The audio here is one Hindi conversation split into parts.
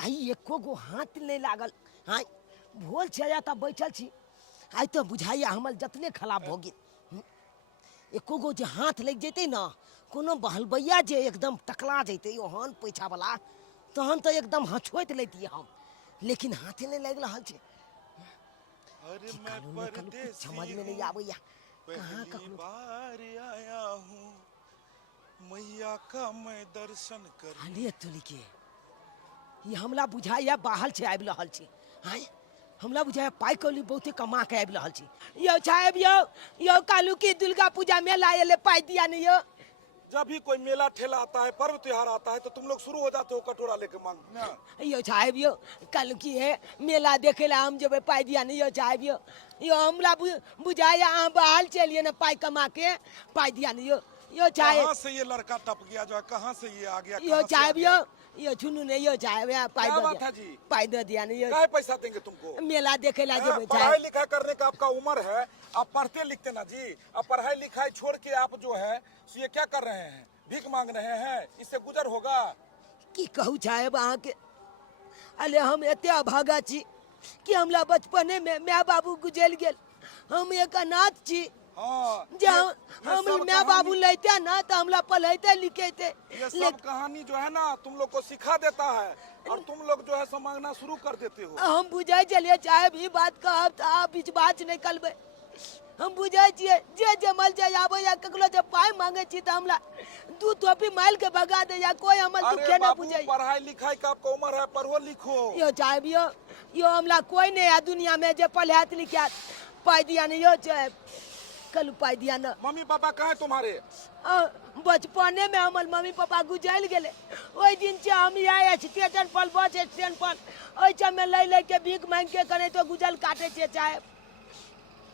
आई एको गो हाथ नहीं लागल। हाँ भोल छे तब बैठल छी। आई तो बुझाइए हमर जतने खराब हो गेल। एको गो जे हाथ लग जेते ना कोनो बहलबैया जे एकदम टकला जेते ओहन पैछा वाला तहन तो एकदम हछोइत लेती हम, लेकिन हाथे नहीं लग रहा छे। अरे की मैं करूं न करूं कुछ समझ परदेसी में नहीं हूँ, आवैया। कहाँ पहली कखनो बार आया हूँ, मैया का मैं दर्शन करूं। हालिए तुली के ये हमला बुझाइया बाहर से आबि रहल छी। हाय हमला बुझाइया पाई कौली बहुते कमा के आबि रहल छी। यो साहेब यो कालू की दुर्गा पूजा मेला एले पाई दिया नहीं यो। जब भी कोई मेला ठेला आता है, पर्व त्योहार आता है, तो तुम लोग शुरू हो जाते हो कटोरा लेके मांगना। यो साहेब यो कल की है मेला देखे ला हम जब पाई दिया नहीं यो साहेब यो हमला बुझाइया अहाँ बाहर चलिए ना पाई कमा के पाई दिया नहीं यो साहेब। कहाँ से ये लड़का टप गया जो है, कहाँ से ये आ गया, यो कहाँ से आ साहेब गया? यो सुनू ने यो साहेब पाई क्या दे बात दिया है जी? पाई दे दिया नहीं यो क्या पैसा देंगे तुमको? मेला देखे ला जब पढ़ाई साहेब। लिखाई करने का आपका उम्र है, आप पढ़ते लिखते ना जी। अब पढ़ाई लिखाई छोड़ के आप जो है ये क्या कर रहे हैं, भीख मांग रहे हैं, इससे गुजर होगा? की कहू साहेब अहाँ के अले हम एते अभागा छी कि हमला बचपने में माँ बाबू गुजर गेल। हम एक अनाथ छी। हाँ, जे हम सब माँ बाबू लेते ना तो हमला पढ़ते लिखेते। ये सब कहानी जो है ना तुम लोग को सिखा देता है और तुम लोग जो है सो मांगना शुरू कर देते हो। हम बुझे चलिए साहेब ई बात कहब तो आप बीच बात नहीं करबे। हम बुझे छिए जे जमल जाए आबे या ककलो जब पाई मांगे छी तो हमला दू टोपी माइल के भगा दे या कोई हमर अरे दुखे न बाबू, बुझे। पढ़ाई लिखाई का आपका उम्र है, पढ़ो लिखो। यो साहेब यो हमला कोई नहीं है दुनिया में जे पढ़ात लिखात पाई दिया नहीं यो साहेब कल पाई दिया न। मम्मी पापा कहाँ है तुम्हारे? बचपने में हमार मम्मी पापा गुजर गए। ओई दिन से हम आए स्टेशन पर बस स्टैंड पर ओइसे में ले के भीख मांग के करे तो गुजर काटे छे साहेब।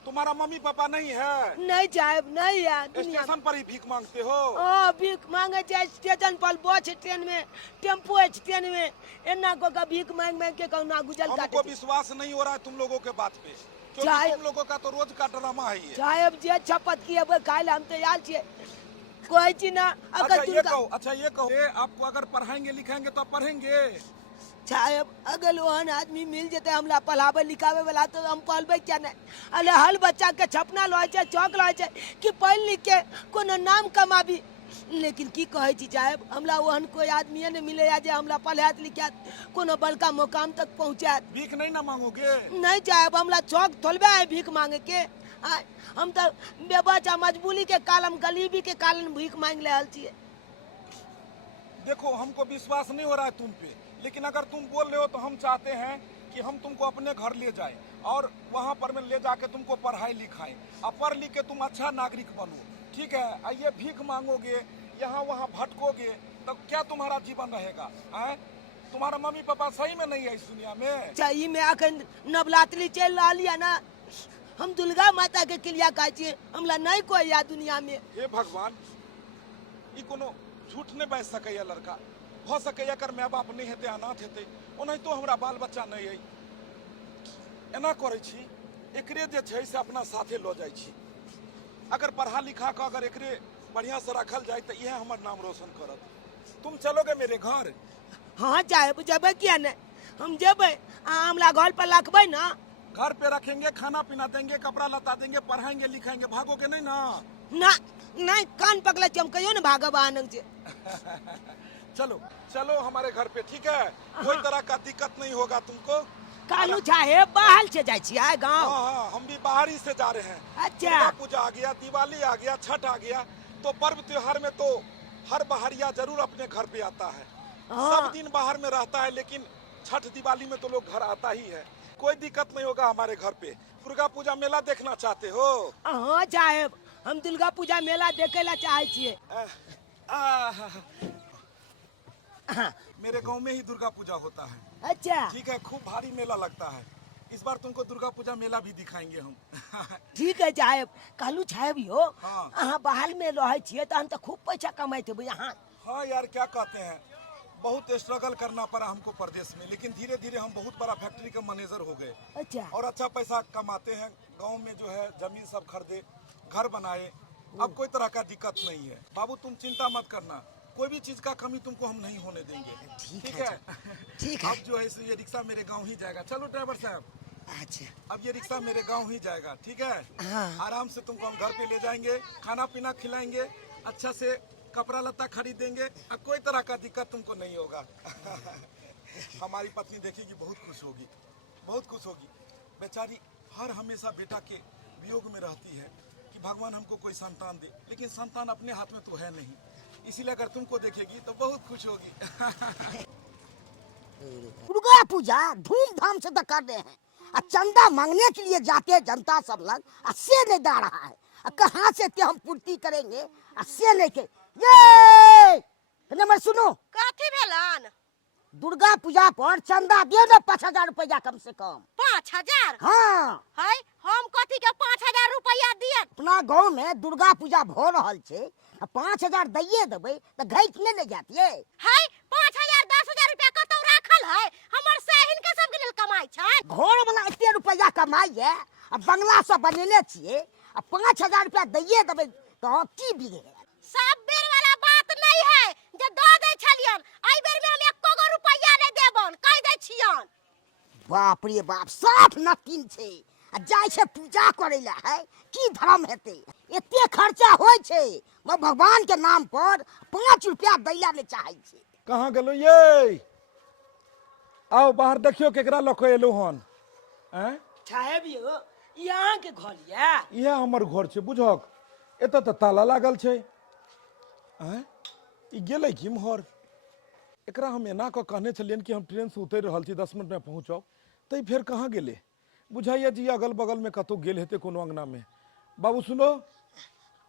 तुम्हारा मम्मी पापा नहीं है? नहीं साहेब नहीं है दुनिया स्टेशन पर ही भीख मांगते हो? भीख मांगे छे स्टेशन पर बस स्टैंड में टेम्पो स्टैंड में एना को का भीख मांग मांग के कौना गुजर काटे। हमको विश्वास नहीं हो रहा है तुम लोगों के बात पे, क्योंकि तुम लोगों का तो रोज का ड्रामा है ये। साहेब जे शपथ किए खाए हम तैयार छे कोई चीज ना। अच्छा ये कहो आपको अगर पढ़ाएंगे लिखाएंगे तो आप पढ़ेंगे? साहेब अगर ओहन आदमी मिल जेते हमला पढ़ावे लिखावे वाला तो हम पढ़बे क्या नहीं। अरे हर बच्चा के छपना लय छे चौक लय छे कि पढ़ लिख के कोनो नाम कमाबी, लेकिन की कहे छी साहेब हमला ओहन कोई आदमी नहीं मिले जे हमला पढ़ात लिखात कोनो बड़का मुकाम तक पहुंचात। भीख नहीं ना मांगोगे? नहीं साहेब हमला चौक थोलबे है भीख मांगे के। हम तो बेबचा मजबूरी के कारण गरीबी के कारण भीख मांग ले छिए। देखो हमको विश्वास नहीं हो रहा है तुम पे, लेकिन अगर तुम बोल रहे हो तो हम चाहते हैं कि हम तुमको अपने घर ले जाएं और वहाँ पर में ले जाके तुमको पढ़ाई लिखाएं और पढ़ लिख के तुम अच्छा नागरिक बनो, ठीक है? ये भीख मांगोगे यहाँ वहाँ भटकोगे तो क्या तुम्हारा जीवन रहेगा? तुम्हारा मम्मी पापा सही में नहीं है इस दुनिया में? सही में अखन नवरात्रि चल रही है ना, हम दुर्गा माता के क्रिया का हमला नहीं कोई या दुनिया में। हे भगवान, ई कोनो झूठ नहीं बज सके लड़का। हो सके एकर माय बाप नहीं हेते, अनाथ हेते, ओनाही तो हमरा बाल बच्चा नहीं है। एना करे छी एकरे जे छै से अपना साथे लो जाय छी। अगर पढ़ा लिखा के अगर एकरे बढ़िया से रखल जाए तो यह हमर नाम रोशन करत। तुम चलोगे मेरे घर? हाँ साहेब जब किया नहीं हम जब हमला घर पर रखबे ना। घर पे रखेंगे, खाना पीना देंगे, कपड़ा लता देंगे, पढ़ाएंगे लिखाएंगे, भागोगे नहीं ना? ना नहीं कान पकड़े हम कहियो ना भागब आनंद से। चलो चलो हमारे घर पे, ठीक है? कोई तरह का दिक्कत नहीं होगा तुमको। कालू चाहे बाहर से जाए छिए गाँव। हाँ, हम भी बाहर ही से जा रहे हैं। अच्छा दुर्गा पूजा आ गया, दिवाली आ गया, छठ आ गया, तो पर्व त्योहार में तो हर बाहरिया जरूर अपने घर पे आता है। सब दिन बाहर में रहता है, लेकिन छठ दिवाली में तो लोग घर आता ही है। कोई दिक्कत नहीं होगा हमारे घर पे। दुर्गा पूजा मेला देखना चाहते हो? हाँ साहेब हम दुर्गा पूजा मेला देखे ला चाहे छिए। मेरे गांव में ही दुर्गा पूजा होता है। अच्छा ठीक है, खूब भारी मेला लगता है। इस बार तुमको दुर्गा पूजा मेला भी दिखाएंगे हम। ठीक है साहेब। कालू साहेब यो हाँ। अहाँ बाहर में रहे छिए तहन तो खूब पैसा कमाते हो यहाँ। हाँ यार क्या कहते हैं, बहुत स्ट्रगल करना पड़ा हमको प्रदेश में, लेकिन धीरे धीरे हम बहुत बड़ा फैक्ट्री के मैनेजर हो गए। अच्छा और अच्छा पैसा कमाते हैं। गांव में जो है जमीन सब खरीदे, घर बनाए, अब कोई तरह का दिक्कत नहीं है। बाबू तुम चिंता मत करना, कोई भी चीज का कमी तुमको हम नहीं होने देंगे। ठीक ठीक है है। ठीक है। अब जो है ये रिक्शा मेरे गांव ही जाएगा। चलो ड्राइवर साहब, अच्छा अब ये रिक्शा मेरे गांव ही जाएगा। ठीक है। हाँ। आराम से तुमको हम घर पे ले जाएंगे, खाना पीना खिलाएंगे, अच्छा से कपड़ा लत्ता खरीदेंगे, और कोई तरह का दिक्कत तुमको नहीं होगा। हमारी पत्नी देखेगी, बहुत खुश होगी, बहुत खुश होगी। बेचारी हर हमेशा बेटा के वियोग में रहती है कि भगवान हमको कोई संतान दे, लेकिन संतान अपने हाथ में तो है नहीं, इसीलिए अगर तुमको देखेगी तो बहुत खुश होगी। दुर्गा पूजा धूमधाम से तो कर रहे हैं, और चंदा मांगने के लिए जाते हैं जनता सब लोग, और से नहीं दा रहा है, और कहाँ से ते हम पूर्ति करेंगे, और से लेके ये नंबर सुनो, कथी भेलन? दुर्गा पूजा पर चंदा दे दो 5,000 रुपया कम से कम। 5,000? हाँ, है हम कथी के 5,000 रुपया दिए? अपना गांव में दुर्गा पूजा हो रहल छे, 5,000 दैये देबै तो घैट नहीं ले जातिए। है 5,000 10,000 रुपया कतौ राखल है? हमर सहिन के सब गिनल कमाई छै। घर वाला एते रुपया कमाइए, अब बंगला सब बनेले छिए, 5,000 रुपया दैये देबै तो की बिगे। सब बेर वाला बात नहीं है जे द दे छलियन, एई बेर में हम एको गो रुपया नहीं देबन, कह दे छियन। बाप रे बाप, साफ नतीन छे, आ जाय छे पूजा करे ला, है की धर्म हेते, एते खर्चा होय छे, मैं भगवान के नाम पर 5 रुपया दैला नहीं चाहे छे। कहाँ गेलो ये? आओ बाहर देखियो केकरा लको एलो हन। हैं? साहेब यो यहाँ के घर या यह हमर घर छे, बुझक एत तो ताला लागल छे। हैं? ई गेलै कि मोहर? एकरा हम एना क कहने छलियन कि हम ट्रेन से उतर रहल छी, 10 मिनट में पहुंचब, तो फिर कहाँ गेले? बुझाइए जी अगल बगल में कतौ गेल हेते कोनो अंगना में। बाबू सुनो,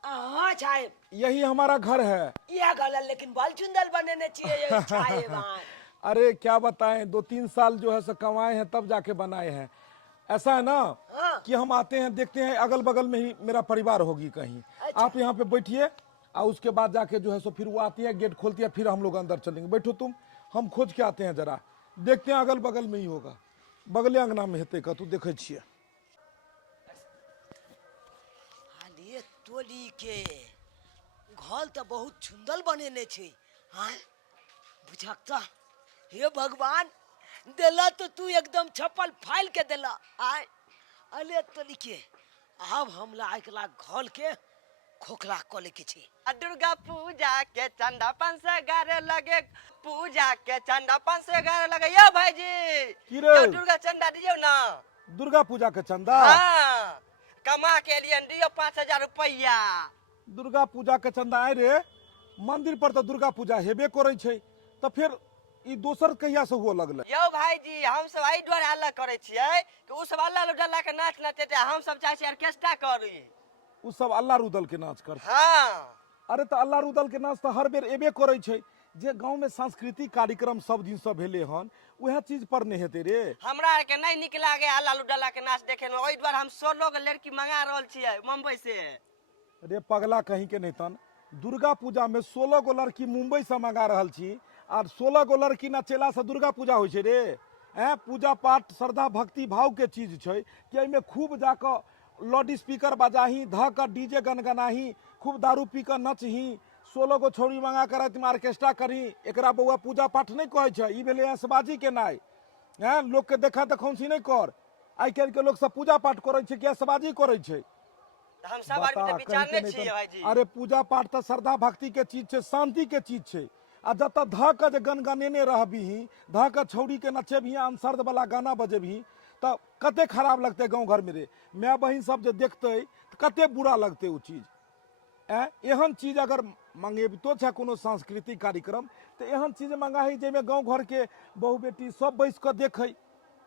हाँ साहेब, यही हमारा घर है। यह गलत लेकिन बाल चुंदल बनने चाहिए साहेब। अरे क्या बताएं, 2-3 साल जो है सो कमाए हैं तब जाके बनाए हैं। ऐसा है ना हाँ। कि हम आते हैं देखते हैं अगल बगल में ही मेरा परिवार होगी कहीं। अच्छा। आप यहाँ पे बैठिए, और उसके बाद जाके जो है सो फिर वो आती है, गेट खोलती है, फिर हम लोग अंदर चलेंगे। बैठो तुम, हम खोज के आते हैं, जरा देखते हैं अगल बगल में ही होगा, बगले अंगना में हेते का, तू देखे छिए। अरे तोली के घर तो बहुत सुंदर बनेने छे। हाँ बुझकता, हे भगवान, देला तो तू एकदम छप्पल फाइल के देला। आय अले तोली के अब हमला एकला घर के खोखला कोले के छे। दुर्गा पूजा के चंदा 511 लगे, पूजा के चंदा 511 लगे। यो भाईजी, की रे? यो दुर्गा चंदा दियो ना। दुर्गा पूजा के चंदा? हाँ, कमा के लिए दियो 5,000 रुपया। दुर्गा पूजा के चंदा आए रे, मंदिर पर तो दुर्गा पूजा हेबे करे छे, तो फिर ई दोसर कहिया से हुआ लगले? यो भाईजी, हम सब आई द्वारा अलग करे छिए कि उ सब अल्लाह उल्लाह के नाच नाचते, हम सब चाहे छी ऑर्केस्ट्रा करी। उ सब अल्लाह रुदल के नाच कर। हाँ, अरे तो अल्लाह रुदल के नाच तो हर बेर एबे करे छे। जे गांव में सांस्कृतिक कार्यक्रम सब दिन से भेले हन, वह चीज पर नहीं हेते रे। हमरा आर के नहीं निक लागे अल्लाह उल्लाह के नाच देखे में, ओई द्वारा हम 16 गो लड़की मंगा रहल छिए मुंबई से। अरे पगला कहीं के नहीं तन, दुर्गा पूजा में 16 गो लड़की मुंबई से मंगा रहल छी, और 16 गो लड़की नचेला से दुर्गा पूजा होइ छे रे। पूजा पाठ श्रद्धा भक्ति भाव के चीज छे कि एमे खूब जाकर लाउड स्पीकर बजाही, ध कर डीजे गनगनाही, खूब दारू पी कर नचही, 16 गो छौरी मंगा कर रात में ऑर्केस्ट्रा करी। एकरा बउआ पूजा पाठ नहीं कहे छे, ई भेले ऐशबाजी के नाय। लोग के देखा देखौंसी नहीं कर। आई काल्हि के लोग सब पूजा पाठ करे छे कि ऐशबाजी करे छे? हम सब आदमी तो विचार नहीं छिए भाईजी। अरे पूजा पाठ तो श्रद्धा भक्ति के चीज छे, शांति के चीज छे। आ जत ध के जे गनगनेने रहबी, ध के छौरी के नचेबही, अनसर्द वाला गाना बजेबही, तो कते खराब लगते गांव घर में रे। माय बहिन सब जे देखते तो कते बुरा लगते उ चीज। एहन चीज अगर मंगेबतो छे कोनो सांस्कृतिक कार्यक्रम, तो एहन चीज मंगाही जेमे गांव घर के बहू बेटी सब बैस के देखे।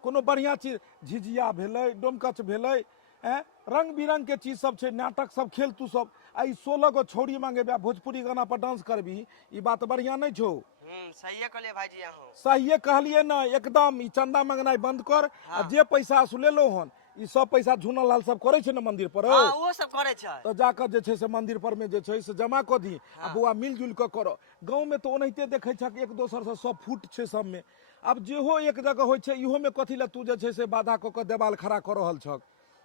कोनो बढ़िया चीज, झिझिया भेलै, डोमकच भेलै, रंग बिरंग के चीज सब छे, नाटक सब खेल तू सब। आई 16 गो छौरी मांगेबा, भोजपुरी गाना पर डांस करबी, ई बात बढ़िया नहीं छो। सही कहलिए भाईजी अहूँ। सही कहलिए ना, एकदम। ई चंदा मांगनाई बंद कर। आ जे पैसा सुलेलो हन, ई सब पैसा झूना लाल सब करे छे ना मंदिर पर, हाँ वो सब करे छे। तो जाकर जे छे से मंदिर पर में जे छे से जमा क दी। आ बुआ मिलजुल के करो। गांव में तो ओनहिते देखे छ एक दोसर से सब फूट छे सब में। अब जेहो एक जगह होय छे, इहो में कथी ला तू जे छे से बाधा क के देवाल खड़ा कर रहल छक।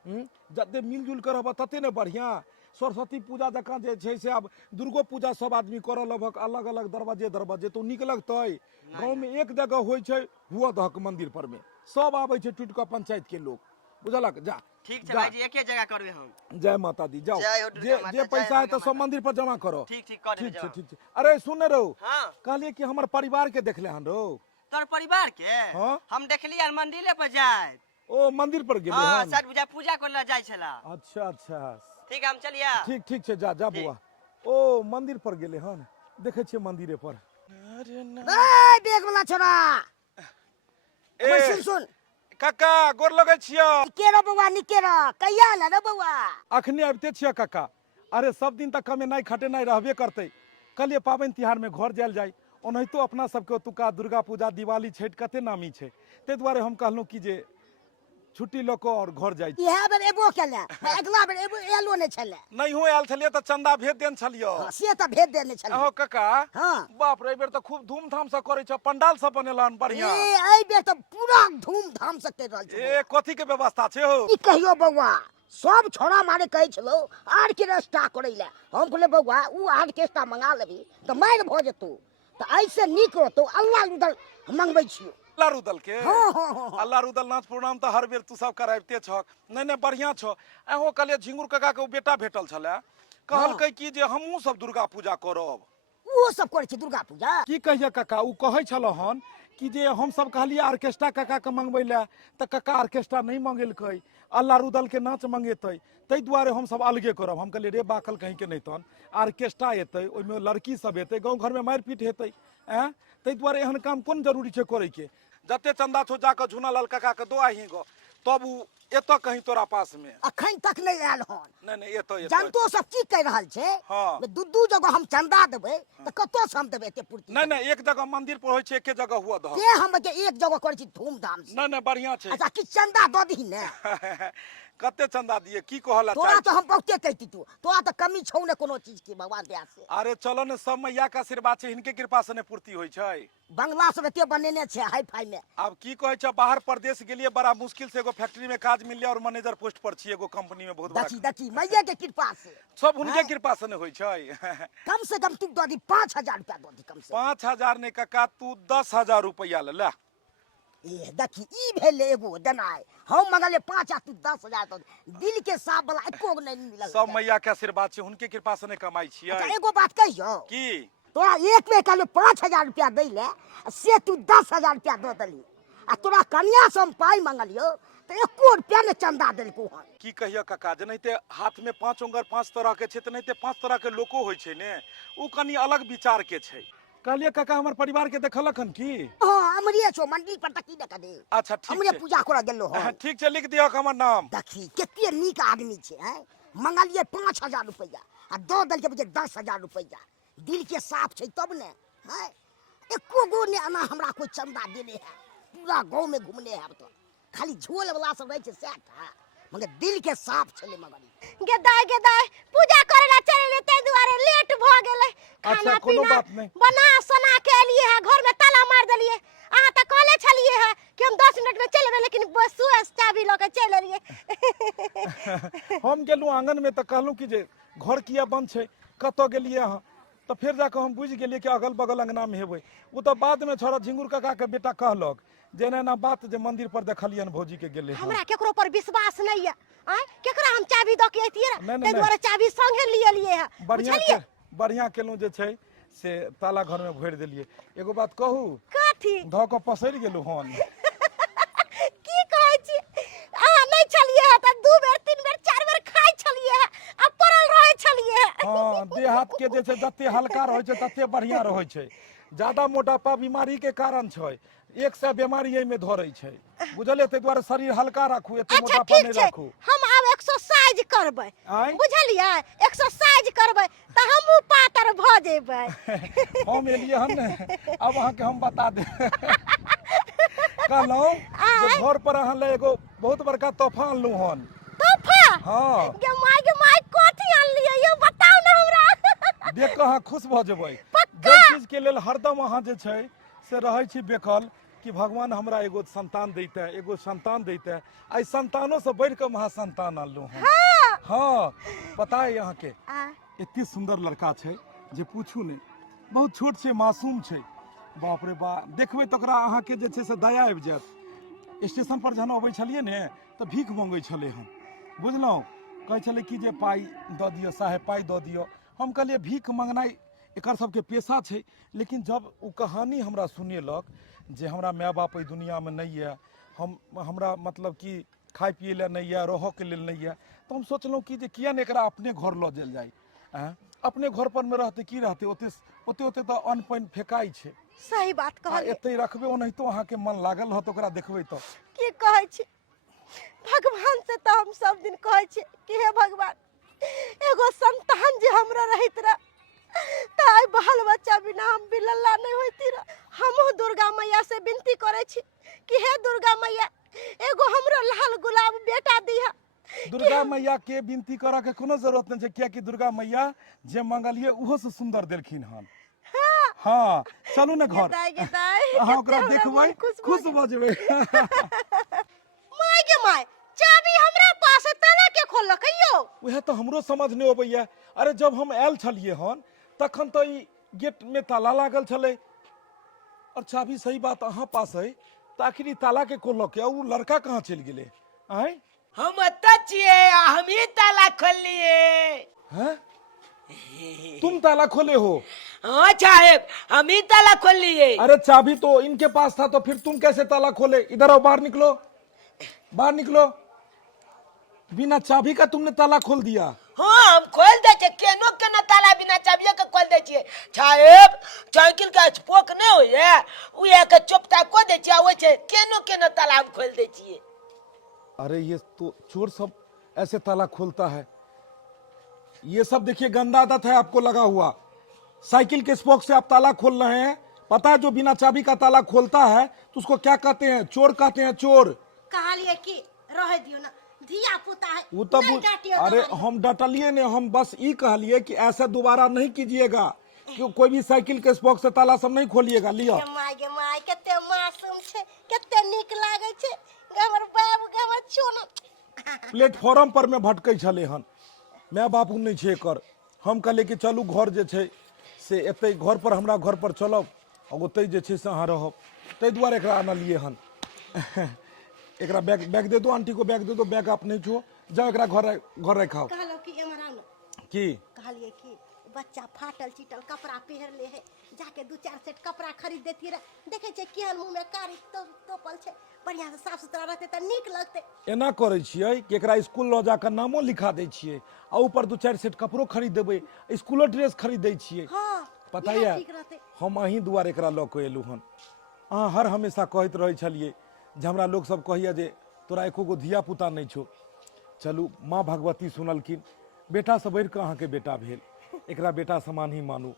जते मिलजुल कर रहब तते ने बढ़िया। सरस्वती पूजा जकाँ जे छै से आब दुर्गो पूजा सब आदमी करऽ लगभग अलग अलग दरवाजे तो नीक लगतै। गाँव में एक जगह होइ छै हुआ दहक मंदिर पर में सब आबै छै टूट कऽ पंचायत के लोग, बुझलक। जा ठीक छै भाईजी, एके जगह करबे हम। जय माता दी। जाओ जय हो दुर्गा जे माता, जे जय पैसा है तो दुर्गा सब मंदिर पर जमा करो। ठीक ठीक कर देबे ठीक छै जमा। ठीक छै। अरे सुन रहो, हाँ कहलिए कि हमर परिवार के देखले हन रो। तोर परिवार के हाँ? हम देखलिए मंदिरे पर जाए। ओ मंदिर पर गेले हाँ हन। सर पूजा पूजा करला जाय छला। अच्छा अच्छा ठीक है हम चलिए। ठीक ठीक छै, जा जा बुआ। ओ मंदिर पर गेले हन, देखे छियै मंदिरे पर। अरे ना ए बेग वाला छोरा, हमर सुन सुन। काका गोर लगै छियो। निके रह बउआ, निके रह। कहिया आला रे बउआ? अखने आबिते छियो काका। अरे सब दिन तक कमेनाइ खटेनाइ रहबे करतै। कहलिए पाबनि तिहार में घर जायल जाय। ओनाहितो अपना सबके ओतुका दुर्गा पूजा दिवाली छठि कते नामी छै, ताहि दुआरे हम कहलहुँ कि जे छुट्टी लऽ कऽ और घर जाइ छी। इहे बेर एबो केले, अगला बेर एबो एलो नहि छले। नहियो आयल छलियै तऽ चंदा भेज देन छलियो। हाँ, से तऽ भेज देने छले। अहो काका, हाँ। बाप रे, एहि बेर तऽ खूब धूमधाम से करै छ, पंडाल सब बनेलन बढ़िया। एहि बेर तऽ पूरा धूमधाम से कर रहल छै। ए कथी के व्यवस्था छै हो? ई कहियो बउआ, सब छोड़ा मारे कहै छलो आर्केस्ट्रा करै ले। हम कहले बउआ ऊ आर्केस्ट्रा मंगा लेबी तऽ मारि भऽ जेतौ, तऽ ऐसे नीक रहतौ। अल्लाह रुदल मंगबै छियो। अल्लाह रुदल के? हाँ हाँ हाँ। अल्लाह रुदल नाच प्रोग्राम तऽ हर बेर तू सब कराबिते छ। नहीं नहीं बढ़िया छ। अहो कहलिए झिंगुर काका के बेटा भेटल छले, कहलकै कि जे हमहूँ सब दुर्गा पूजा करब। वो सब करे छै दुर्गा पूजा। की कहिए काका, ऊ कहै छल हन कि जे हम सब कहलिए ऑर्केस्ट्रा काका के मंगबै ले, तऽ काका ऑर्केस्ट्रा नहीं मंगेलकै, अल्लाह रुदल के नाच मंगेतै, ताहि दुआरे हम सब अलगे करब। हम कहलिए रे बाकल कहीं के नहीं, तहन ऑर्केस्ट्रा एतै, ओहिमे लड़की सब एतै, गाँव घर में मारपीट हेतै। ताहि दुआरे एहन काम कोन जरूरी छै करे के? जते चंदा छो जाकर झूना लाल काका के दो आही गो, तब ऊ एतो कहीं तोरा पास में। अखन तक नहीं आयल हन। नहीं नहीं एतो एतो। जनतो सब की कह रहल छै? हाँ। दू दू जगह हम चंदा देबै तऽ कतौ से हम देबै एते पूर्ति? नहीं नहीं एक जगह मंदिर पर होइ छै, एके जगह हुआ दह। के हम के एक जगह करे छी धूमधाम से। नहीं नहीं बढ़िया छै। अच्छा किछ चंदा दऽ दही ने। कते चंदा दिए की कहला तोरा चाही? तो हम बहुते कहती तू, तोरा तो कमी छौ ने कोनो चीज की भगवान दया से। अरे चलो ने, सब मैया का आशीर्वाद छै, हिनके कृपा से ने पूर्ति होइ छै। बंगला सब एते बनेने छै हाई फाई में। अब की कहे छ, बाहर प्रदेश गेलिए, बड़ा मुश्किल से एगो फैक्ट्री में काज मिलले और मैनेजर पोस्ट पर छी एगो कंपनी में बहुत बड़ा। देखी देखी मैया के कृपा से सब उनके कृपा से ने होइ छै। कम से कम तू दऽ दी 5,000 रुपया दऽ दी कम से। 5,000 ने काका, तू 10,000 रुपया ले। ए देखी ई भेले एगो देनाय। हम मंगले 5 आ तू 10,000 दऽ दी। दिल के साफ वाला एको गो नहीं मिलल। सब मैया के आशीर्वाद छै, उनके कृपा से ने कमाई छियै। अच्छा एगो बात कहियो, की तोरा एक बेर कहले 5,000 रुपया दै ले, से तू 10,000 रुपया दऽ देली। आ तोरा कन्या से हम पाई मंगलियो तऽ एको रुपया ने चंदा देलको हन। की कहियो काका, जेनाहिते हाथ में 5 उंगर 5 तरह के छै, तेनाहिते 5 तरह के लोको होइ छै ने, ऊ कनी अलग विचार के छै। कहलिए काका हमर परिवार के देखलक हन की? हां हमरे छो मंदिर पर तकी देख दे। अच्छा ठीक हमरे छै। पूजा करा गेलो हन। ठीक छै, लिख दियो हमर नाम। देखी केते नीक आदमी छै हैं। मंगलिए 5,000 रुपया आ दऽ देलके बुझे 10,000 रुपया। दिल के साफ छै तब ने हैं। एको गो ने अना हमरा कोई चंदा देने है। पूरा गांव में घूमने है तो खाली झोल वाला सब रहे छै सेटा, मगर दिल के साफ छले। मगर गेदाय पूजा करे ला चले ले, तै दुआरे लेट भ गेले। अच्छा, खाना कोनो पीना बात नहीं। बना सना के लिए है, घर में ताला मार देलिए। अहाँ त कहले छलिए है कि हम 10 मिनट में चले, लेकिन बसु चाबी ल के चले रहिए। हम गेलू आंगन में तो कहलू कि जे घर किया बंद छै, कतो गेलिए अहाँ? तो फिर जाकर हम बुझ गेलिए कि अगल बगल अंगना में हेबै। वो तो बाद में छोरा झिंगुर काका के बेटा कहलक जे ना बात जे मंदिर पर देखलियन भौजी के गेले हन। हमरा केकरो पर विश्वास नहीं है। आय केकरा हम चाबी द के एतिए नहीं, रे, नहीं, तै दुआरे चाबी संगे लिए है। बुझलिए? बढ़िया केलू जे छै से ताला घर में भरि देलिए। एगो बात कहू, कथी ध के पसरि गेलू हन। की कहै छी? अहाँ नहीं छलिए है त 2 बेर 3 बेर 4 बेर खाइ छलिए है, आ पड़ल रहै छलिए है। हाँ, देह हाथ के जे छै जते हल्का रहै छै तते बढ़िया रहै छै। ज्यादा मोटापा बीमारी के कारण छै, 100 बीमारी एहि में धरै छै, बुझलिए? ताहि दुआरे शरीर हल्का राखू, एते अच्छा मोटापा ठीक नहीं छै, राखू। हम आब एक्सरसाइज करबै। आँय? बुझलिए? एक्सरसाइज करबै त हमहू पातर भ जेबै। हम एलिए हन ने, अब अहाँ के हम बता दे। कहलहुँ जे घर पर अहाँ ले एगो बहुत बड़का तोहफा अनलू हन। तोहफा? हाँ, गे माय कथी आनलिए यो बताउ ना हमरा। देख कऽ अहाँ खुश भऽ जेबै। पक्का? जे चीज के लेल हरदम अहाँ जे छै से रहै छी बेकल कि भगवान हमरा एगो संतान दैते, एगो संतान दैते। आई संतानों से बढ़ि कऽ महासंतान अनलू हन। हाँ पता है यहाँ के आ इतनी सुंदर लड़का छै जे पूछू नहीं, बहुत छोट छै, मासूम छै। बाप रे बाप, देखबै तो ओकरा अहाँके जे छै से दया आबि जायत। स्टेशन पर जहन अबै छलियै ने तऽ भीख मंगै छलै हन, बुझलहुँ। कहै छलै कि जे पाइ दऽ दिअ साहेब, पाइ दऽ दिअ। हम कहलिए भीख मंगनाइ एकर सबके पेशा छै। लेकिन जब वो कहानी हमरा सुनेलक जे हमरा माय बाप एहि दुनियामे नहीं है, हमरा मतलब कि खाए पिए लए नहीं है, रहऽके लेल नहीं है, तो हम सोचलहुँ कि जे किया नहि एकरा अपने घर लऽ जायल जाय। अपने घर पर में रहते की रहते, ओते ओते ओते तो अन्न पानि फेकाई छै। सही बात कहलिए। एते रखबे ओनाहितो अहाँके मन लागल रहत ओकरा देखबै तो। की कहै छी, भगवान से तो हम सब दिन कहै छी कि हे भगवान एगो संतान जे हमरा रहित रह, ताई बाल बच्चा बिना हम बिलल्ला नहीं होती रह। हमहू दुर्गा मैया से विनती करे छी कि हे दुर्गा मैया एगो हमरो लाल गुलाब बेटा दिहा। दुर्गा मैया के विनती करऽ के कोनो जरूरत नहीं छै, कियाकि दुर्गा मैया जे मंगलिए उहो से सुंदर देलखिन हन। हाँ चलू ने घर, अहाँ ओकरा देखबै खुश भऽ जेबै। माय गे माय, चाबी हमरा पास है, ताला के खोललकै यौ? वह तो हमरो समझ नहीं अबैया। अरे जब हम आयल छलिए हन तखन तो ई गेट में ताला लागल छलै, और चाबी सही बात अहाँ पास है, तो आखिर ई ताला के खोललक है, वो लड़का कहाँ चलि गेलै? आय हम एतऽ छियै, हम ही ताला खोललिए। हैं? तुम ताला खोले हो? हाँ साहेब, हम ही ताला खोललिए। अरे चाबी तो इनके पास था, तो फिर तुम कैसे ताला खोले? इधर आओ, बाहर निकलो, बाहर निकलो। बिना चाबी का तुमने ताला खोल दिया? हाँ हम खोल दे छे, केनो केनो ताला बिना चाबिये के खोल दे छिए। साहेब साइकिल का स्पोक नहीं होइए, उहे के चोपता को दे छिए, ओइ छे केनो केनो ताला हम खोल दे छिए। अरे ये तो चोर सब ऐसे ताला खोलता है। ये सब देखिए गंदा आदत है आपको लगा हुआ। साइकिल के स्पोक से आप ताला खोल रहे हैं। पता है जो बिना चाबी का ताला खोलता है तो उसको क्या कहते हैं? चोर कहते हैं, चोर। कहलिए कि रह दियो ना, धिया पुता है। वो तब नहीं डांटियो अरे तुम्हारी। हम डटलिए ने, हम बस ये कहलिए कि ऐसा दोबारा नहीं कीजिएगा, कि कोई भी साइकिल के स्पोक से ताला सब नहीं खोलिएगा। लिया गे माय कते मासूम छे, कते नीक लागे छे। हमर बाबू के हमर चोना प्लेटफॉर्म पर में भटकै छले हन, माय बापू नहीं छे एकर। हम कहलिए कि चलू घर जे छै से एते घर पर, हमरा घर पर चलब और ओते जे छै से अहाँ रहब, ताहि दुआरे एकरा आनलिए हन। एकरा बैग बैग दे दो, आंटी को बैग दे दो, बैग आप नहीं छो, जाओ एकरा घर रखाओ। कहलो कि एमरा न की कहलिए कि बच्चा फाटल चिटल कपड़ा पहन ले है, जाके दू चार सेट कपड़ा खरीद देती रह। देखे छे केहन मुंह में कारी तोपल छे, बढ़िया से साफ सुथरा रहते त नीक लगते। एना करे छियै कि एकरा स्कूल लऽ जाकर नामो लिखा दै छियै, आ ऊपर दू चारि सेट कपड़ो खरीद देबै, स्कूलो ड्रेस खरीद दै छियै। हाँ पता यह है ठीक रहते। हम अहीं दुआरे एकरा लऽ कऽ एलू हन। अहाँ हर हमेशा कहैत रहै छलिए जे हमरा लोग सब कहैया जे तोरा एको गो धिया पुता नहीं छो। चलू माँ भगवती सुनलखिन, बेटा से बढ़ि कऽ अहाँके बेटा भेल, एकरा बेटा समान ही मानू।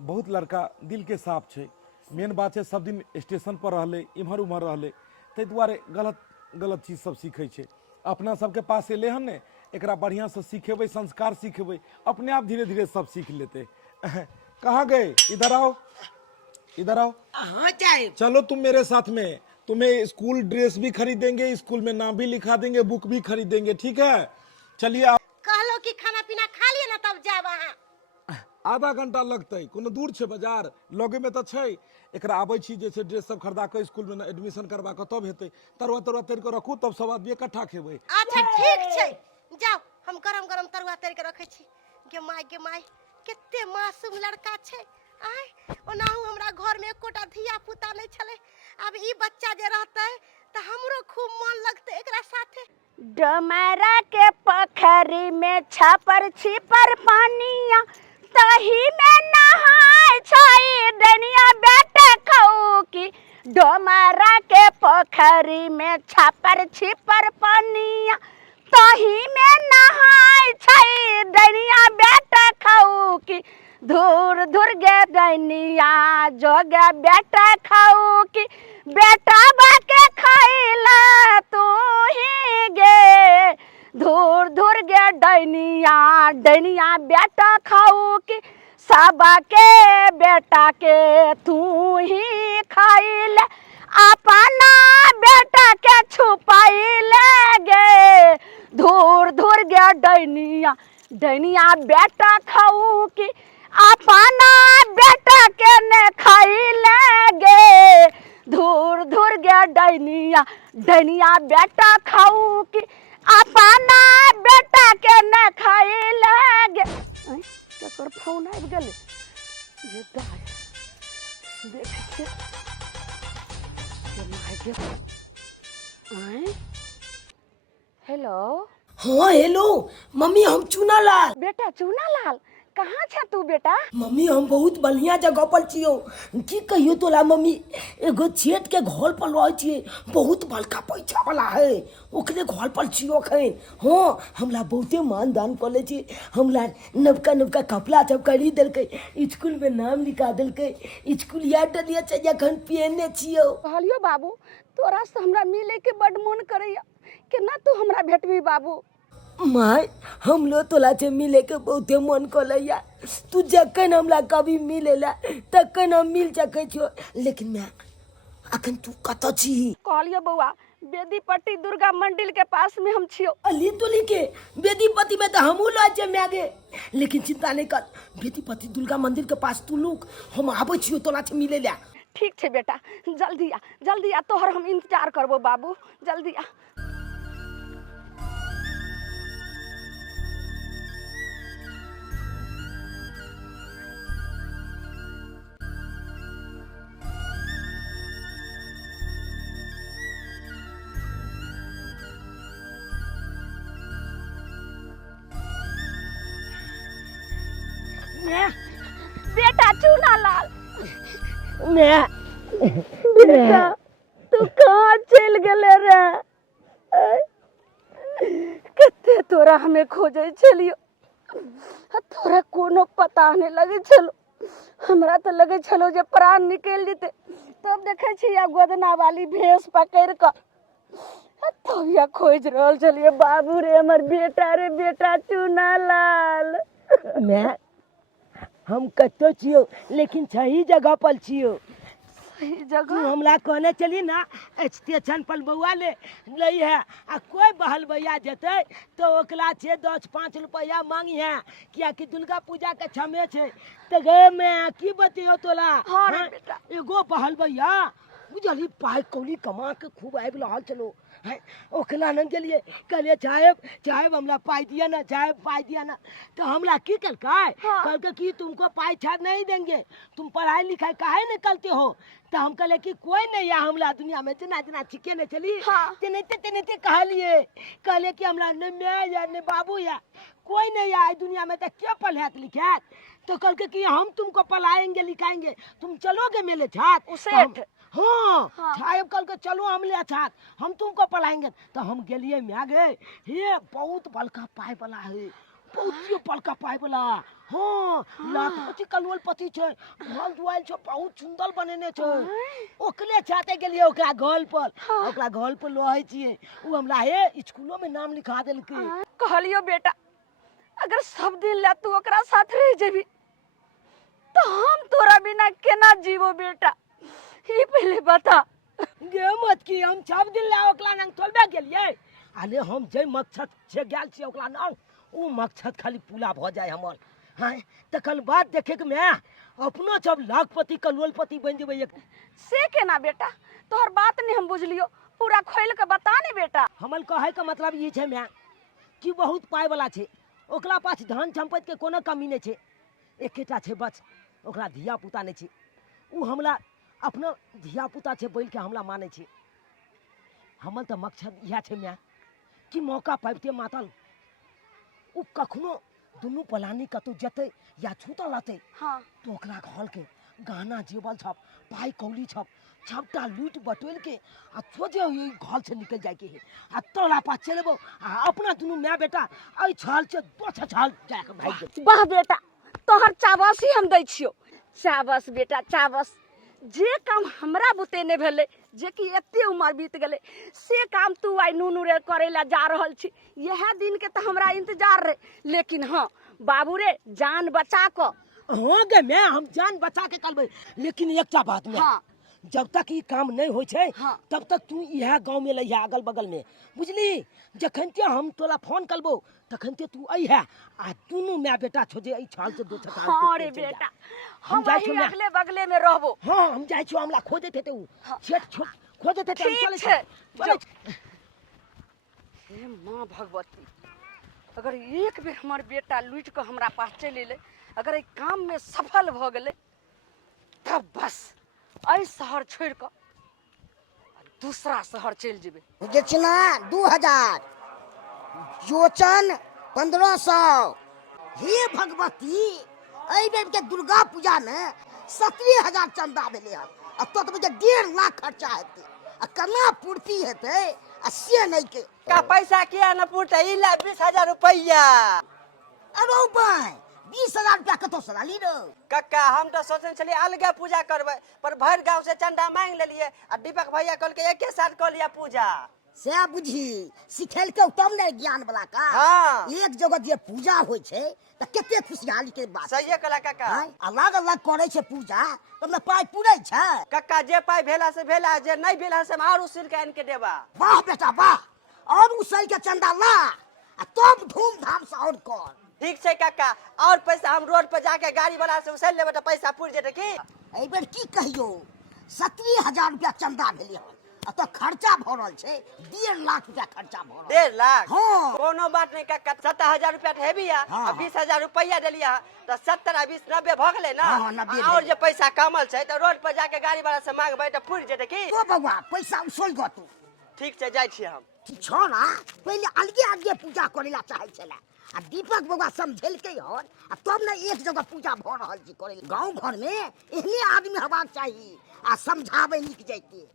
बहुत लड़का दिल के साफ छै। मेन बात है सब दिन स्टेशन पर रहले, इम्हर उम्हर रहले, ताहि दुआरे गलत गलत चीज सब सीखै छै। अपना सबके पास एले हन ने, एकरा बढ़िया से सीखेबै, संस्कार सीखेबै, अपने आप धीरे धीरे सब सीख लेते। कहाँ गए? इधर आओ, इधर आओ। हाँ साहेब। चलो तुम मेरे साथ में, तुम्हें स्कूल ड्रेस भी खरीदेंगे, स्कूल में नाम भी लिखा देंगे, बुक भी खरीदेंगे, ठीक है? चलिए आप। कहलो कि खाना पीना खा लिए ना तब जाब अहाँ। आधा घंटा लगते, कोनो दूर छै बाजार, लगे में तो छै। एकरा आबै छी जे छै ड्रेस सब खरीदा के स्कूल में एडमिशन करवा के तब हेतै। तरुआ तरुआ तैर के रखू, तब सब आदमी इकट्ठा खेबै। अच्छा ठीक छै, जाओ हम गरम गरम तरुआ तैर के रखे छी। गे माय कते मासूम लड़का छै। आय ओनाहू हमरा घर में एकोटा धिया पुता नहीं छले, अब ई बच्चा जे रहते त हमरो खूब मन लगते एकरा साथे। डमरा के पोखरी में छापर छिपर पानिया, तही में नहाय छई डनिया बेटा खाऊ की। डमरा के पोखरी में छापर छिपर पानिया, तही में नहाय छई डनिया बेटा खाऊ की। धूर धुर गे डनिया जोगे बेटा खाऊ की। बेटा बाके खाइला तू ही गे, धूर धुर गे डनिया डनिया बेटा खाऊ की। सबा के बेटा के तू ही खाइले, अपना बेटा के छुपाइले गे, धूर धुर गे डनिया। डनिया बेटा खाऊ की अपना बेटा के ने खाई लेगे धूर धूर गया डनिया डनिया बेटा खाऊ की अपना बेटा के ने खाई लेगे केकर फोन आबि गेलै ये दाय देखे के माय गे हेलो हाँ हेलो मम्मी, हम चूना लाल। बेटा चूना लाल कहाँ छे तू बेटा? मम्मी हम बहुत बढ़िया जगह पर छियो। की कहियो तोला मम्मी, एगो छेट के घर पर रह छिए, बहुत बड़का पैसा वाला है, ओकरे घर पर छियो खैन। हाँ हमरा बहुते मान दान कर ले छी, हमरा नवका नवका कपड़ा सब खरीद देलकै, स्कूल में नाम लिखा देलकै, स्कूल याद डलिया चाहिए खन पहनने छियो। कहलियो बाबू तोरा से हमरा मिले के बड मन करैया, केना तू हमरा भेटबी बाबू? माय हम लो तोला से मिले के बहुते मन कलैया, तू जखन हमरा कभी मिलेला तखन हम मिल सकै छो, लेकिन मैं अखन तू कत छी? कहलियो बउआ बेदीपट्टी दुर्गा मंदिर के पास में हम छियो। अली तोली के बेदीपट्टी में तो हमहू लय जे मैगे, लेकिन चिंता नहीं कर, बेदीपट्टी दुर्गा मंदिर के पास तू लोग हम आबै छियो तोला से मिलेला। ठीक छे बेटा, जल्दी आ तोहर हम इंतजार करबो बाबू, जल्दी आ। बेटा चूना लाल, बेटा तू कहाँ चल गेले रे? कते तोरा हमें खोजे छलियो, तोरा कोनो पता नहीं लगे छलो, हमरा तो लगे छलो जे प्राण निकल जेते। तब देखे छिया गोदना वाली भैंस पकड़ कर तब या खोज रहल छलिए। बाबू रे हमर बेटा रे, बेटा चूना लाल। मैं हम कतो छियो, लेकिन सही जगह पर छियो। सही तू जगह हमरा कहने चली ना स्टेशन पर बउआ ले लई है, आ कोई बहल भैया जेते तो ओकला छे 10-5 रुपया मांगी है, किया कि दुर्गा पूजा के छमे छे। तो गे मैं की बतियो तोला, हाँ रे हाँ? बेटा। एगो बहल भैया बुझली पाई कौली कमा के खूब आबि रहल चलो है, ओकला न गेलिए, कहलिए चाहे हमरा पाई दिया ना, चाहे पाई दिया ना, तो हमरा की कलकै? हाँ। कहलकै कि तुमको पाई छाड़ नहीं देंगे, तुम पढ़ाई लिखाई काहे नहीं करते हो? तो हम कहले कि कोई नहीं है हमरा दुनिया में, जना जना छिके नहीं चली। हाँ। तेनते कहले कि हमरा न मैं या न बाबू या कोई नहीं है दुनिया में, तो क्या पढ़ात लिखात? तो कहलके कि हम तुमको पढ़ाएंगे लिखाएंगे, तुम चलोगे मेरे साथ? उसेठ। हाँ, हाँ। साहब कल के चलो हमले साथ, हम तुमको पढ़ाएंगे। तो हम गेलिए में आगे, ये बहुत बड़का पाई वाला है, बहुत बड़का पाई वाला। हाँ, लाखपति करोड़पति छे, घर दुआर छे, बहुत सुंदर बनेने छे। ओकले चाहते गेलिए ओकरा घर पर, ओकरा घर पर लहै छिए, उ हमरा हे स्कूलों में नाम लिखा देलकै। कहलियो बेटा अगर सब दिन ला तू ओकरा साथ रह जेबी तो हम तोरा बिना केना जीवो बेटा, ही पहले बता। गे मत की हम सब दिन ला ओकला नंग थोड़बे गेलिए, अरे हम जे मकसद से गेल छी ओकला नंग, उ मकसद खाली पूरा भ जाए हमर। हाँ, तखन बाद देखे के मैं अपनो सब लाखपति करोड़पति बन जेबै। से केना बेटा, तोहर बात नहीं हम बुझलियो, पूरा खोल के बता ने बेटा। हमर कहे के मतलब ये छे मैं कि बहुत पाई वाला छे, ओकरा पास धन संपत्ति के कोनो कमी नहीं छे, एकेटा छे बस ओकरा धिया पुता नहीं छे। उ हमरा अपना धिया पुता छे बोल के हमरा माने छे। हमर तो मकसद यह छे मैं कि मौका पाबिते मातल उ कखनो दुनू पलानी कतौ जते या छूतल रहते, हाँ तो ओकरा घर के गहना जेवर छप, पाई कौली छप, सबटा लूट बटोल के आ सोचे ये घर से निकल जाए के है, आ तोरा पास चलेबो आ अपना दुनू माय बेटा आई छाल से दोछ छाल जाके भाग जेतै। वाह बेटा, तोहर चाबस ही हम दै छियो। चाबस बेटा चाबस, जे काम हमरा बुते ने भेले, जे कि एते उम्र बीत गेले, से काम तू आई नूनू रे करे ला जा रहल छी। यह दिन के तो हमरा इंतजार रे, लेकिन हाँ बाबू रे जान बचा को। हाँ गे मैं हम जान बचा के करबै, लेकिन एकटा बात में हाँ जब तक ई काम नहीं हो छे हाँ। तब तक तू यह गांव में लइहा अगल बगल में बुझली। जखन के हम तोला फोन करबो तखन ते तू अइहा आ दुनू माय बेटा छोजे ई छाल से दो छका हाँ रे बेटा हम जाय वही छौ ना। अगले बगले में रहबो। हाँ हम जाय छौ हमरा खोजे थे ऊ छेट खोजे थे हम ठीक चले छै, चले हे माँ भगवती, अगर एक बेर हमार बेटा लूट के हमरा पास चल अइले, अगर ई काम में सफल भ गेले तब बस एहि शहर छोड़ के दूसरा शहर चल जेबे। दक्षिणा 2000, जोचन 1500। हे भगवती एहि बेर के दुर्गा पूजा में 17,000 चंदा भेले हन आ तो मुझे 1.5 लाख खर्चा हेते आ कना पूर्ति हेते आ से नहीं के का पैसा किया न पूछते इला 20,000 रुपया। अरे भाई 20,000 रुपया कतो से ली रो कक्का हम तो सोचने चलिए अलगे पूजा करबे पर भर गांव से चंदा मांग लेलिए आ दीपक भैया कल के एके साथ कर लिया पूजा। से बुझी सिखेल के तब ने ज्ञान वाला का हाँ। एक जगह जे पूजा होय छे त केते खुशहाली के बात सही कला कक्का। अलग अलग करे छे पूजा तब ने पाई पूरे छे। कक्का जे पाई भेला से भेला, जे नहीं भेला से और उसिल के आन के देबा। वाह बेटा वाह और उसल के चंदा ला आ तब धूमधाम से और कर। ठीक छै कक्का, और पैसा हम रोड पर जाके गाड़ी वाला से उसल लेबे तो पैसा पूर जेते की। एहि बेर की कहियो 17,000 रुपया चंदा भेले हन आ तो खर्चा भ रहल छे 1.5 लाख रुपया खर्चा भ रहल। 1.5 लाख हाँ। कोनो बात नहीं कक्का, 70,000 रुपया तो हेबिया हाँ। आ 20,000 रुपया देलिया तो 70 आ 20 90 भ गेले ना। हाँ, 90 और जे पैसा कमल छै तो रोड पर जाके गाड़ी वाला से मांगबे तो पूर जेते की। तो बउआ पैसा उसल ग तू ठीक छै जाय छी हम। ठीक छौ ना। पहले अलगे अलगे पूजा करेला चाहे छला आ दीपक बउआ समझेलकै हन आ तब ने एक जगह पूजा भ रहल छी करे। गांव घर में एहने आदमी हेबाक चाही आ समझावे नीक जैते।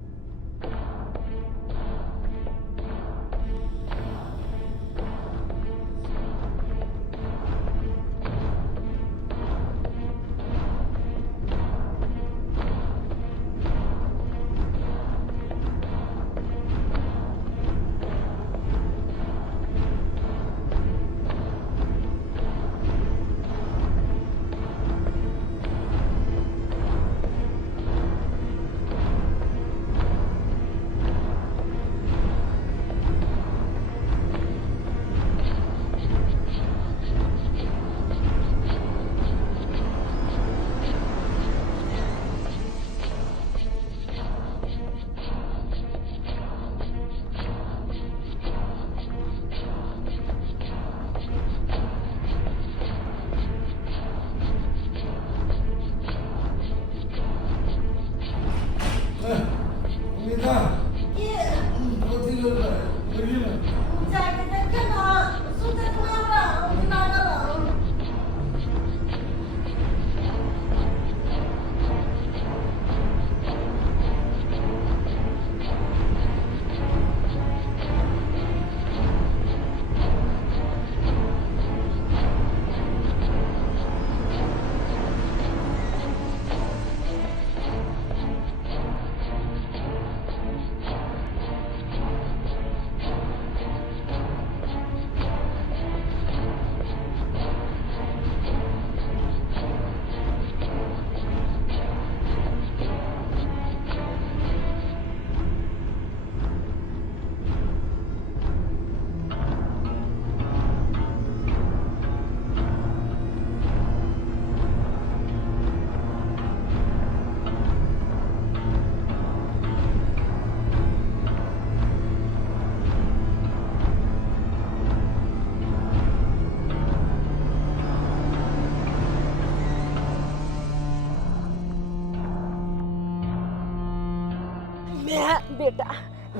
मैं बेटा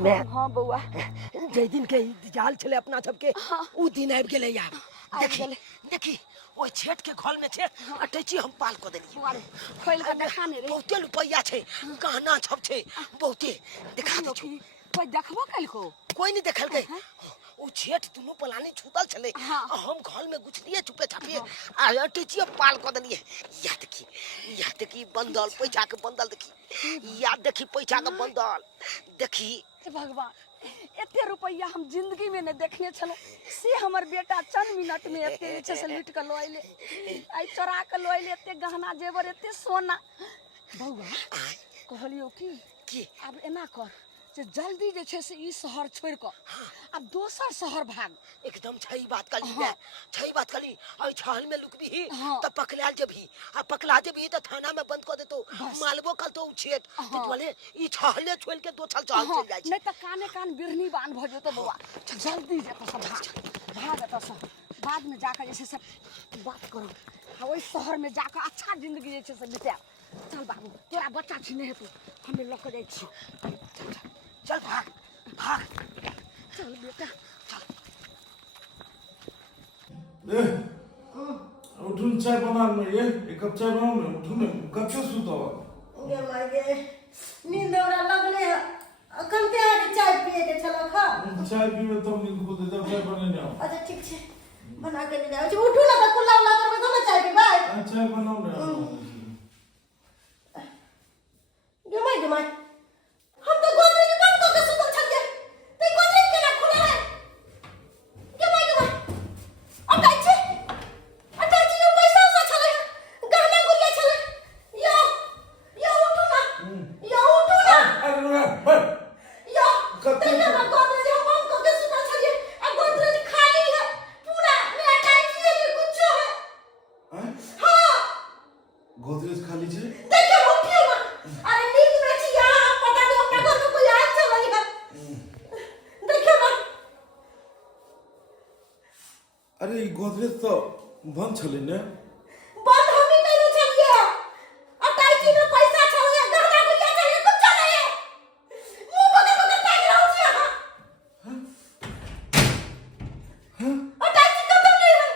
मैं हाँ बउआ जे दिन के जाल छले अपना सबके उ दिन आबि गेले यार। आबि देखी गेलै। देखी ओइ छेट के घर में छे अटैची हम पाल को देली। खोल के देखा नहीं रे बहुते रुपया छे गहना सब छे बहुते दिखा दे छो। कोई देखबो कल को कोई नहीं देखल के उ छेट दुनु पलानी छूतल छले हाँ। आ हम घर में घुसलिए चुपे छापे आ अटैची पाल को देलिए। या देखी बंदल पैसा के बंदल देखी या देखी पैसा के बंदल देखी। हे भगवान एते रुपया हम जिंदगी में नहीं देखिए छलो से हमर बेटा चंद मिनट में एते नीचे से लूट के लो आइले आई चोरा के लो आइले एते गहना जेवर एते सोना बउआ कहलियो की अब एना कर जे जल्दी जे छै से ई शहर छोड़ कऽ अब दोसर शहर भाग। एकदम सही बात कली हाँ। सही बात कली। और छहल में लुकबी ही हाँ। तब पकड़ाल जबी आ पकड़ा जबी तो थाना में बंद कर देतो बस। मालबो कल तो उछेट हाँ। तो बोले ई छहले छोड़ के दो छल चल हाँ, चल जाय नहीं तो काने कान बिरनी बांध भ जेतो बउआ। जल्दी जेतो सब भाग एतो सब बाद में जाकर जैसे सब बात करो आ ओई शहर में जाकर अच्छा जिंदगी जे छै से बिता। चल बाबू तोरा बच्चा छी नहीं हेतौ हमें लक जाय छी। चल भाग भाग चल बेटा उठून चाय बना में ये एक कप चाय बनाओ ना उठून कब से सुतो गे माय गे नींद हमरा लगले अखन ते आके चाय पिए के छला खा। चाय पीवे तो नींद को दे जब चाय बनाने आओ अच्छा ठीक छे बना के ले जाओ। उठू ना तो कुल्ला उल्ला करबे तो ना चाय पीबे। चाय बनाओ ना गे माय हम तो गोदरेज बंद करके सुतल छलिए ते गोदरेज केना खुला है। गे माय अटाची यो पैसा उसा छले गहना गुड़िया छले यो उठू ना अरे बस यो कब ते ना गोदरेज हम बंद करके सुतल छलिए आ गोदरेज खाली है पूरा मेरा टाइची है कुछ है। हां गोदरेज खाली छे देखिए उठिए ना अरे नींद में छी यहाँ पता नहीं अपना घर में कोई आए चला गया। देखिए ना अरे ई गोदरेज तो बंद छले ने बंद हम ही नहीं चलिए अटाइची में पैसा छलिए गहना गुड़िया छलिए कुछ नहीं मुंह बगल बगल ताक रहो छी यहाँ अटाइची कब नहीं है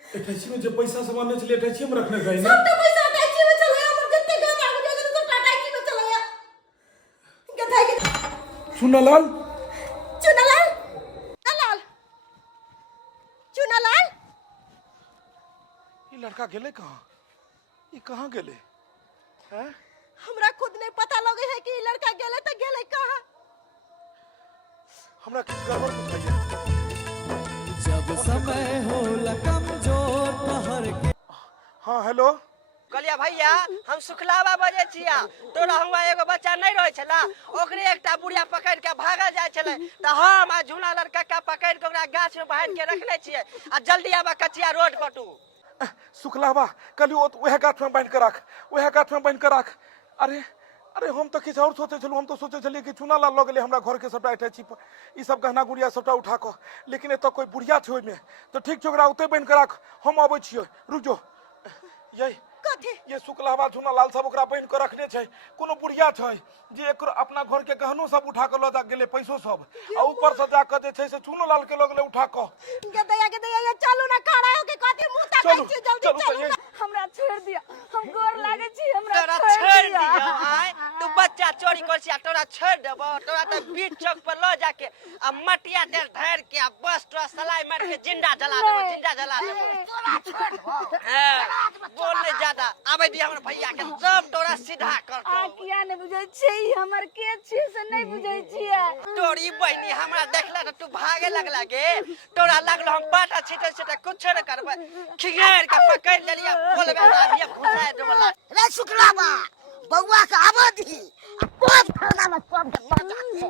अटैची में जब पैसा सामान ने चले अटैची में रखने गए सब तो पैसा अटाइची में चले हमर कितने गहना गुड़िया तो अटाइची में चले क्या था कि सुनलाल चुनालाल लाल चुनालाल ये लड़का गेले कहाँ ये कहाँ गेले हैं हमरा खुद नहीं पता लगे है कि लड़का गेले तो गेले कहाँ। हमरा किस गड़बड़ बताइए जब समय हो कमजोर पहर के। हाँ हेलो कहलिया भैया हम सुखलावा बजे छिया तोरा हुआ एगो बच्चा नहीं रहे छला ओकरे एकटा बुढ़िया पकड़ के भागल जाय छले त हम आ झूला लड़का के पकड़ के ओकरा गाछ में बांध के रखले छियै आ जल्दी आबा कचिया रोड पटू। शुक्लावा कल वह गाछ में बांध के रख वह गाछ में बांध के रख। अरे अरे हम तो किछु और सोचे छलू हम तो सोचे छलिए कि चुना ला लग गेले हमरा घर के सबटा अटैची ई सब गहना गुड़िया सबटा उठा क लेकिन एत कोई बुढ़िया छै ओइमे तो ठीक छै ओकरा ओते बांध के रख हम आबै छियै रुक जो यही कथी ये शुक्लावा झुना लाल सब ओकरा बांध के रखने छै कोनो बुढ़िया छै जे एकरो अपना घर के गहनो सब उठा के ल जा गेले पैसो सब आ ऊपर से जा के जे छै से चुनो लाल के लग गेले उठा क के दैया ये चलू ना खड़ा हो के कथी मुंह ताकै चलू छी जल्दी चलू चलू ये ना। हमरा छोड़ दिया हम गोर लागे छी हमरा तोरा छोड़ छोड़ दिया। दियो आय तू बच्चा चोरी कर छिया तोरा छोड़ देबो तोरा त बीच चौक पर ल जाके आ मटिया तेल धर के आ बस तोरा सलाई मार के जिंदा जला देबो जिंदा जला देबो। बोल नहीं ज्यादा आबे दी हमर भैया के सब तोरा सीधा कर आ किया नहीं बुझे छी हमर के छी से नहीं बुझे छियै। तोरी बहनी हमरा देखला त तू भागे लगला गे तोरा लगलो हम बाटा छिटे छिटे कुछ न करबे खिगेर के पकड़ लेलिया बोलबे आबिया घुसा देबला। रे शुक्लावा बउआ के आवा दी तब थाना में सब के बचा के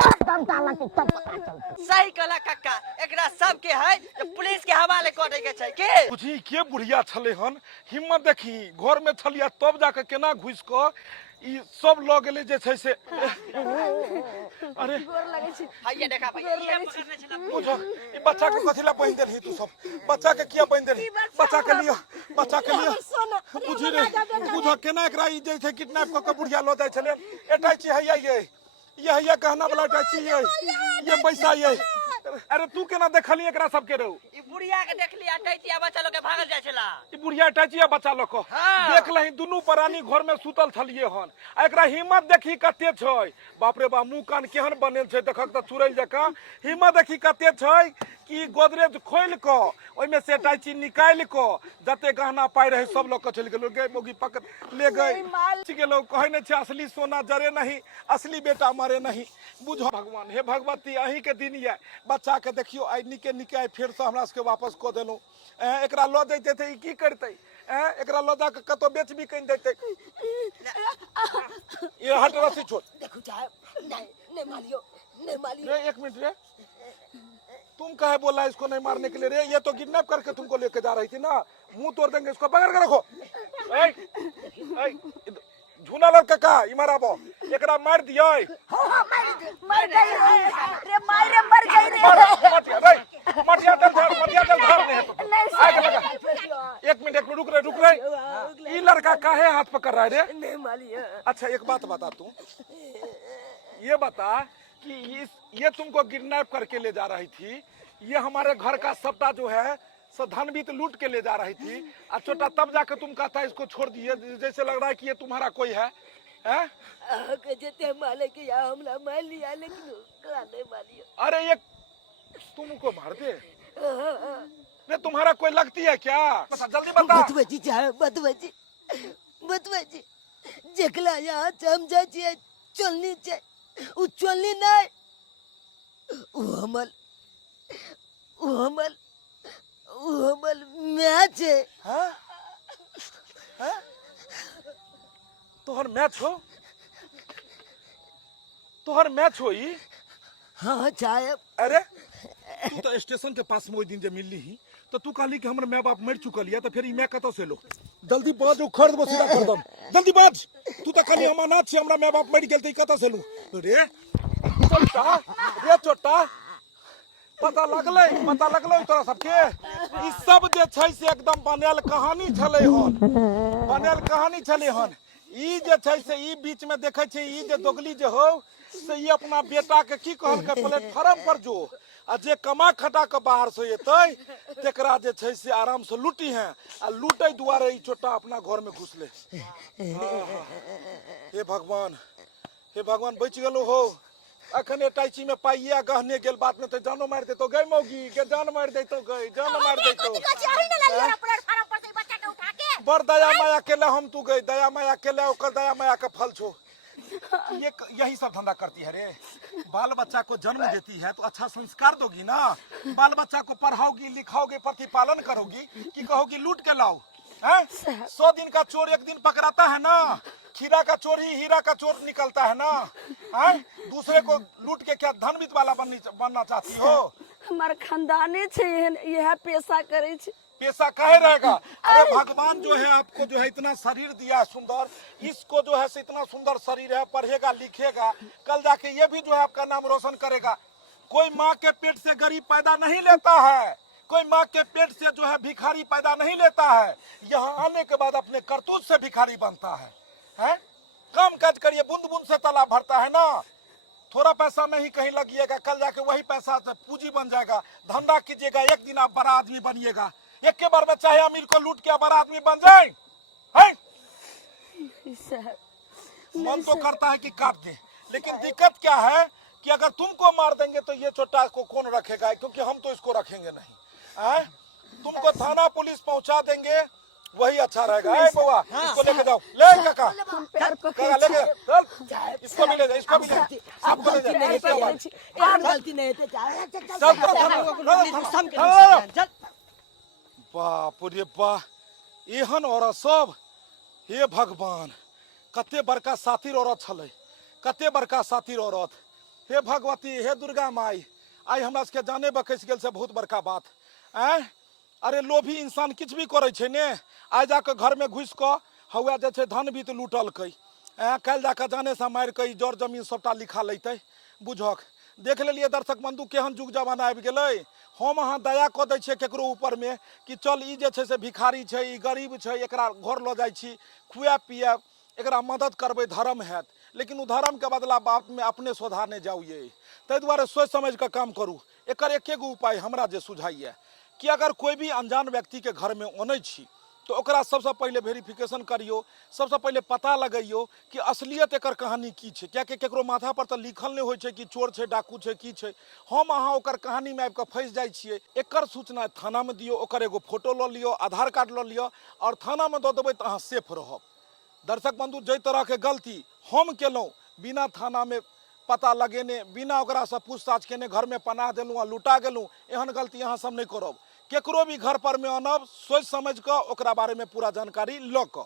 तब दम डाला के तब पता चलते। सही कहला काका एकरा सब के है पुलिस के हवाले कर दे के छै के बुझी के बुढ़िया छले हन हिम्मत देखी घर में छलिया तब जाके केना घुस क ई सब ल गेले जे छै से अरे गोर लागे छी भैया देखा भैया ये पकड़ने छला बुझो ई बच्चा के कथिला पहिन देलही तू सब बच्चा के किया पहिन देलही बच्चा के लियो बुझी रे बुझो केना एकरा ई जे छै किडनैप क के बुढ़िया ल जाय छले अटैची है ये गहना वाला अटैची ये पैसा ये अरे तू केना देखली एकरा सब के रहू ई बुढ़िया के देखली अटैचिया बच्चा लोग के भागल जाय छला ई बुढ़िया अटैचिया बच्चा लोग को हाँ। देख लही दुनू प्राणी घर में सुतल छलिए हन आ एकरा हिम्मत देखी कते छै बाप रे बा मुंह कान केहन बनल छै देखक त चुरैल जका हिम्मत देखी कते छै कि गोदरेज खोल क ओइमे से अटैची निकाल क जते गहना पाई रहे सब लोग के चल गेलो गे मोगी पकड़ ले गई गेलो कहे न छै असली सोना जरे नहीं असली बेटा मरे नहीं बुझो भगवान हे भगवती अही के दिन ये बच्चा के देखियो आई निके निके आई फिर से हमरा सबके वापस को देलू एकरा लो देते थे ई की करते एकरा लो जा के कतो बेच भी कइन देते ये हट रसी छोड़ देखो साहब नहीं नहीं मारियो नहीं मारियो रे एक मिनट रे तुम काहे बोला इसको नहीं मारने के लिए रे ये तो किडनैप करके तुमको लेके जा रही थी ना मुंह तोड़ देंगे इसको पकड़ के रखो झूला लड़का का इमारा बो एकरा मार दिया मर गई रे मायरे मर गई रे मटिया चल नहीं है तो एक मिनट रुक रहे ये लड़का काहे हाथ पकड़ रहा है रे नहीं मारियो अच्छा एक बात बता तू ये बता कि ये तुमको किडनैप करके ले जा रही थी ये हमारे घर का सबटा जो है धन भी तो लूट के ले जा रही थी और छोटा तब जाकर तुम कहता है इसको छोड़ दिए जैसे लग रहा है कि ये तुम्हारा कोई है जते माले के या हमला मार लिया लेकिन ओकरा नहीं मारियो अरे ये तुमको मार दे ये तुम्हारा कोई लगती है क्या बता जल्दी बता बतवजी साहब बतवजी जेकला यहाँ समझा छिए चलनी छै उ चलनी नहीं उ हमल मैच है हाँ? हाँ? तोहर मैच हो ई हाँ साहब अरे तू तो स्टेशन के पास में ओई दिन जे मिलली ही तो तू कहली कि हमर माँ बाप मर चुकल है तो फिर ई मैं कतो से लो जल्दी बाज उखड़ दबो सीधा कर दम जल्दी बाज तू तो कहली हम अनाथ छी हमरा माँ बाप मर गेल त ई कतो से लू रे छोटा पता लगलै तोरा सबके ई सब जे छै से एकदम बनल कहानी छलै हन ई जे छै से ई बीच में देखे छै ई जे दोगली जे हो से ई अपना बेटा के की कहल के प्लेटफार्म पर जो आ जे कमा खटा के बाहर से एतै तेकरा जे छै से आराम से लूटी है आ लूटै दुआरे ई छोटा अपना घर में घुसले हे भगवान बच गेलो हो अखने टाइची में पाइया गहने गेल बात में तो जानो मार देतो गई मौगी के जान मार देतो बड़ दया माया केला हम तू गई दया माया केला ओकर दया माया का फल छो ये यही सब धंधा करती है रे बाल बच्चा को जन्म देती है तो अच्छा संस्कार दोगी ना बाल बच्चा को पढ़ाओगी लिखाओगी प्रतिपालन करोगी कि कहोगी लूट के लाओ 100 दिन का चोर एक दिन पकड़ाता है ना खीरा का चोर ही हीरा का चोर निकलता है ना दूसरे को लूट के क्या धनवित वाला बनना चाहती हो हमार खानदाने छे यह पेशा करे छे पेशा काहे रहेगा अरे भगवान जो है आपको जो है इतना शरीर दिया है सुंदर इसको जो है इतना सुंदर शरीर है पढ़ेगा लिखेगा कल जाके ये भी जो है आपका नाम रोशन करेगा कोई माँ के पेट से गरीब पैदा नहीं लेता है कोई माँ के पेट से जो है भिखारी पैदा नहीं लेता है यहाँ आने के बाद अपने करतूत से भिखारी बनता है काम काज करिए बूंद बूंद से तालाब भरता है ना थोड़ा पैसा नहीं कहीं लगिएगा कल जाके वही पैसा से पूंजी बन जाएगा धंधा कीजिएगा एक दिन आप बड़ा आदमी बनिएगा एक के बार में चाहे अमीर को लूट के बड़ा आदमी बन जाए मन तो करता है कि काट दे लेकिन दिक्कत क्या है कि अगर तुमको मार देंगे तो ये छोटा को कौन रखेगा क्योंकि हम तो इसको रखेंगे नहीं तुमको थाना पुलिस पहुंचा देंगे वही अच्छा रहेगा बउआ इसको लेके जाओ ले काका लेके चल इसको भी ले जा इसको भी ले सबको ले जा गलती नहीं है बाप रे बा एहन औरत सब हे भगवान कते बड़का सातिर औरत छलै कते बड़का सातिर औरत हे भगवती हे दुर्गा माई आई हमरा सबके जाने बकैस गेल से बहुत बड़का बात अरे लोभी इंसान किछ भी करे छै ने आज जाके घर में घुस के हौआ जे छै धन भी तो लूटलकै कल जाके जाने से मार के जर जमीन सबटा लिखा लेते बुझक देख लेलिए दर्शक बंधु केहन जुग जमाना आबि गेलै हम अहाँ दया कऽ दै छियै केकरो ऊपर में कि चल ई जे छै से भिखारी छै ई गरीब छै एकरा घर लऽ जाइ छी खुआ पियाब एकरा मदद करबै धर्म हैत लेकिन उ धर्म के बदला बाप में अपने सोधा नहीं जाइए ताहि दुआरे सोच समझ के काम करू एकर एकेगो उपाय हमरा जे सुझाइए कि अगर कोई भी अनजान व्यक्ति के घर में आनै छी तो ओकरा सबसे पहले वेरिफिकेशन करियो सबसे पहले पता लगैयो कि असलियत एकर कहानी की छै कियाकि केकरो माथा पर तो लिखल नहीं होइ छै कि चोर छै डाकू छै की छै हम अहाँ ओकर कहानी में आबि कऽ फंसि जाइ छियै एकर सूचना थाना में दियो ओकर एगो फोटो लऽ लियो आधार कार्ड लऽ लियो और थाना में दऽ देबै तऽ अहाँ सेफ रहब दर्शक बंधु जै तरह के गलती हम केलहुँ बिना थाना में पता लगेने बिना ओकरा से पूछताछ केने घर में पनाह देलूँ आ लुटा गेलूँ, एहन गलती अहाँ सब नहीं करब। केकरो भी घर पर में आनब सोच समझ कऽ ओकरा बारे में पूरा जानकारी लऽ कऽ।